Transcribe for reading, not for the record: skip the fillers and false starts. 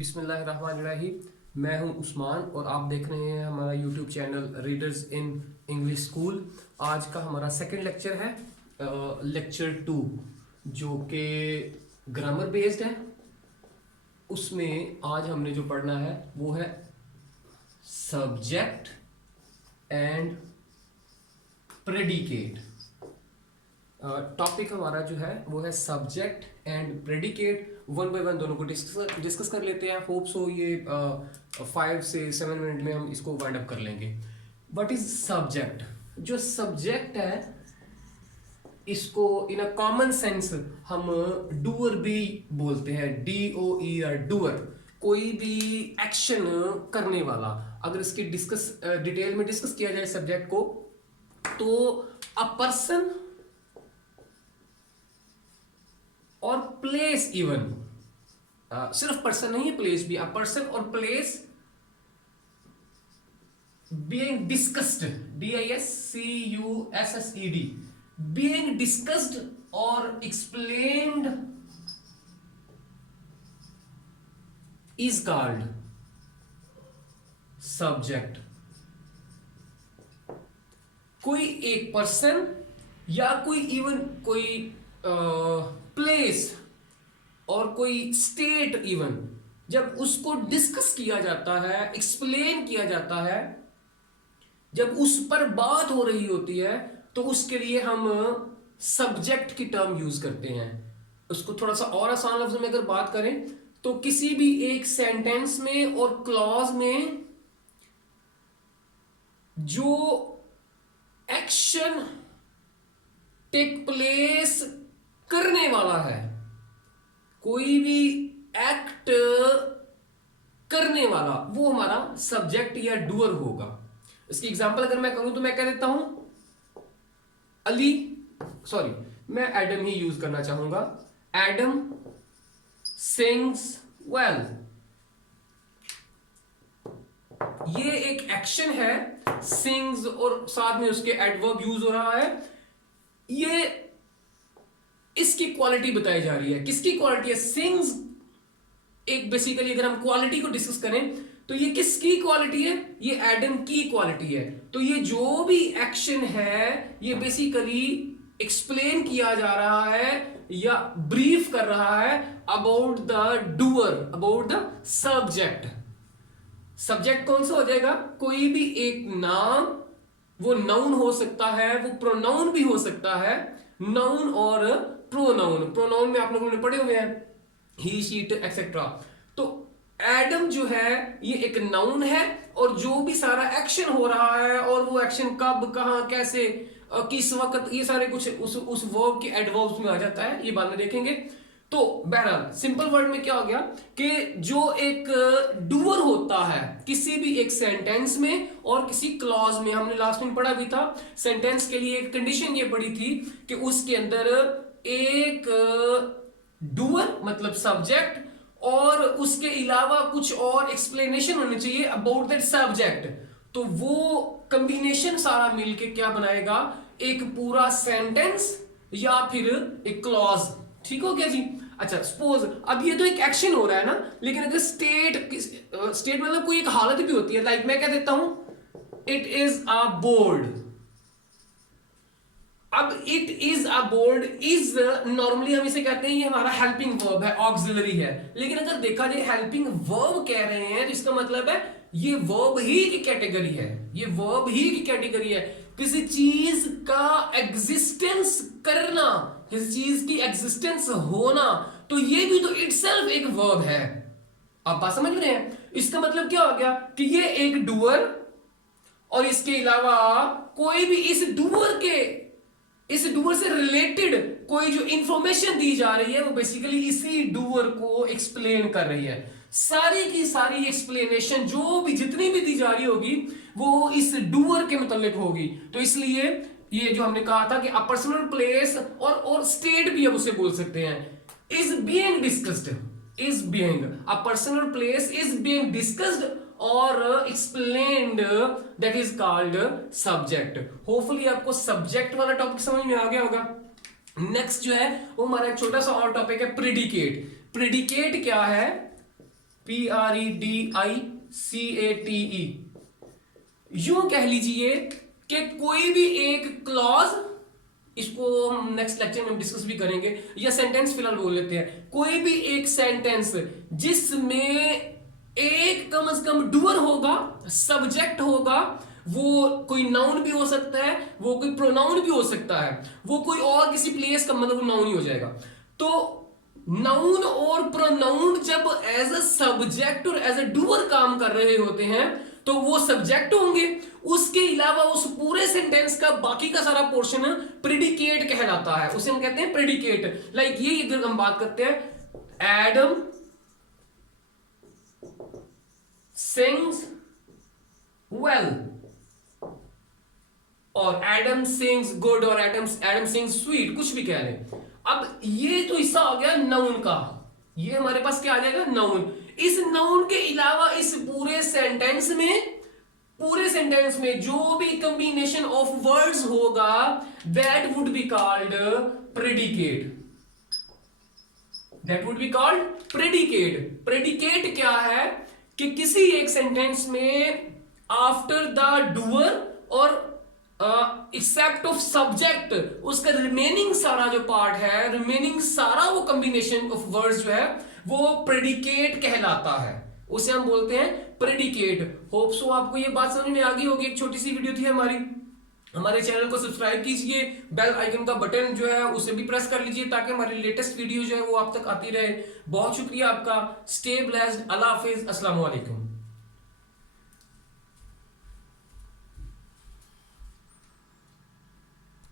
बिस्मिल्लाहिर्रहमानिर्रहीम। मैं हूं उस्मान और आप देख रहे हैं हमारा YouTube channel readers in English school. आज का हमारा सेकंड लेक्चर है, लेक्चर 2, जो कि ग्रामर बेस्ड है। उसमें आज हमने जो पढ़ना है वो है सब्जेक्ट एंड प्रेडिकेट। टॉपिक हमारा जो है वो है subject and predicate. One by one दोनों को डिस्कस कर लेते हैं। होप सो ये 5 से 7 मिनट में हम इसको वाइंड अप कर लेंगे। What is subject? जो सब्जेक्ट है इसको इन अ कॉमन सेंस हम डूअर भी बोलते हैं, DOER, डूअर। कोई भी एक्शन करने वाला। अगर इसकी डिटेल में डिस्कस किया जाए सब्जेक्ट को, तो अ पर्सन और प्लेस, इवन सिर्फ पर्सन नहीं है, प्लेस भी। अ पर्सन और place being discussed, DISCUSSED, being discussed or explained is called subject. कोई एक पर्सन या कोई इवन कोई प्लेस और कोई स्टेट, इवन जब उसको डिस्कस किया जाता है, एक्सप्लेन किया जाता है, जब उस पर बात हो रही होती है, तो उसके लिए हम सब्जेक्ट की टर्म यूज करते हैं। उसको थोड़ा सा और आसान लफ्ज में अगर बात करें तो किसी भी एक सेंटेंस में और क्लॉज में जो एक्शन टेक प्लेस करने वाला है, कोई भी एक्ट करने वाला, वो हमारा सब्जेक्ट या डूअर होगा। इसकी एग्जांपल अगर मैं करूं तो मैं कह देता हूं मैं एडम ही यूज करना चाहूंगा। Adam sings well. ये एक एक्शन है, सिंग्स, और साथ में उसके एडवर्ब यूज हो रहा है। ये इसकी क्वालिटी बताई जा रही है। किसकी क्वालिटी है? सिंग्स। एक बेसिकली अगर हम क्वालिटी को डिस्कस करें तो ये किसकी क्वालिटी है? ये एडम की क्वालिटी है। तो ये जो भी एक्शन है ये बेसिकली एक्सप्लेन किया जा रहा है या ब्रीफ कर रहा है about the doer, about the subject. Subject कौन सा हो जाएगा? कोई भी एक नाम, वो नाउन हो सकता है, वो प्रोनाउन भी हो सकता है। नाउन और प्रोनाउन। प्रोनाउन में आप लोगों ने पढ़े हुए हैं, ही, शी, इट, एक्सेट्रा। तो एडम जो है ये एक नाउन है, और जो भी सारा एक्शन हो रहा है, और वो एक्शन कब, कहां, कैसे, किस वक्त, ये सारे कुछ उस वर्ब के एडवर्ब्स में आ जाता है। ये बाद में देखेंगे। तो बहरहाल सिंपल वर्ड में क्या हो गया कि जो एक डूअर होता है किसी भी एक सेंटेंस में और किसी क्लॉज में, हमने लास्ट में पढ़ा भी था, सेंटेंस के लिए एक कंडीशन ये पड़ी थी कि उसके अंदर एक डूअर मतलब सब्जेक्ट और उसके अलावा कुछ और एक्सप्लेनेशन होनी चाहिए अबाउट दैट सब्जेक्ट। तो वो कॉम्बिनेशन सारा मिलके क्या बनाएगा? एक पूरा सेंटेंस या फिर एक क्लॉज। ठीक हो गया जी? अच्छा, सपोज अब ये तो एक एक्शन हो रहा है ना, लेकिन अगर स्टेट मतलब कोई एक हालत भी होती है। लाइक मैं कह देता हूं इट इज अ बोर्ड। अब it is a board, is normally हम इसे कहते हैं ये हमारा हेल्पिंग वर्ब है, ऑक्सिलरी है। लेकिन अगर देखा जाए हेल्पिंग वर्ब कह रहे हैं तो इसका मतलब है ये वर्ब ही की कैटेगरी है, ये वर्ब ही की कैटेगरी है। किसी चीज का एग्जिस्टेंस करना, किसी चीज की एग्जिस्टेंस होना, तो ये भी तो इटसेल्फ एक वर्ब है। आप बात समझ रहे हैं? इसका मतलब क्या हो गया कि ये एक डूअर, और इसके अलावा कोई भी इस डूअर से रिलेटेड कोई जो इंफॉर्मेशन दी जा रही है वो बेसिकली इसी डूअर को एक्सप्लेन कर रही है। सारी की सारी एक्सप्लेनेशन जो भी जितनी भी दी जा रही होगी वो इस डूअर के मुतालिक होगी। तो इसलिए ये जो हमने कहा था कि अ पर्सनल प्लेस और स्टेट भी अब उसे बोल सकते हैं, is being discussed, is being a personal place is being discussed और explained, that is called subject. Hopefully आपको सब्जेक्ट वाला टॉपिक समझ में आ गया होगा। नेक्स्ट जो है वो हमारा एक छोटा सा और टॉपिक है प्रेडिकेट। प्रेडिकेट क्या है? PREDICATE। यूं कह लीजिए कि कोई भी एक क्लॉज, इसको हम नेक्स्ट लेक्चर में डिस्कस भी करेंगे, या सेंटेंस फिलहाल बोल लेते हैं, कोई भी एक सेंटेंस जिसमें एक कम से कम डूअर होगा, सब्जेक्ट होगा, वो कोई नाउन भी हो सकता है, वो कोई प्रोनाउन भी हो सकता है, वो कोई और किसी प्लेस का मतलब नाउन ही हो जाएगा। तो नाउन और प्रोनाउन जब एज अ सब्जेक्ट और एज अ डूअर काम कर रहे होते हैं तो वो सब्जेक्ट होंगे। उसके अलावा उस पूरे सेंटेंस का बाकी का सारा पोर्शन प्रेडिकेट कहलाता है, उसे हम कहते हैं प्रेडिकेट। लाइक ये अगर हम बात करते हैं, एडम सिंग्स वेल, और एडम सिंग्स गुड, और एडम सिंग्स स्वीट, कुछ भी कह लें। अब ये तो हिस्सा आ गया नाउन का, ये हमारे पास क्या आ जाएगा, नाउन। इस नाउन के अलावा इस पूरे सेंटेंस में जो भी कॉम्बिनेशन ऑफ वर्ड्स होगा that would be called predicate, that would be called predicate. Predicate क्या है कि किसी एक सेंटेंस में आफ्टर द डूअर और एक्सेप्ट ऑफ सब्जेक्ट, उसका रिमेनिंग सारा जो पार्ट है, रिमेनिंग सारा वो कॉम्बिनेशन ऑफ वर्ड्स जो है वो प्रेडिकेट कहलाता है, उसे हम बोलते हैं प्रेडिकेट। होप सो आपको ये बात समझ में आ गई होगी। एक छोटी सी वीडियो थी हमारी। हमारे चैनल को सब्सक्राइब कीजिए, बेल आइकन का बटन जो है उसे भी प्रेस कर लीजिए ताकि हमारी लेटेस्ट वीडियो जो है वो आप तक आती रहे। बहुत शुक्रिया आपका। Stay blessed. अल्लाह हाफिज। अस्सलाम वालेकुम।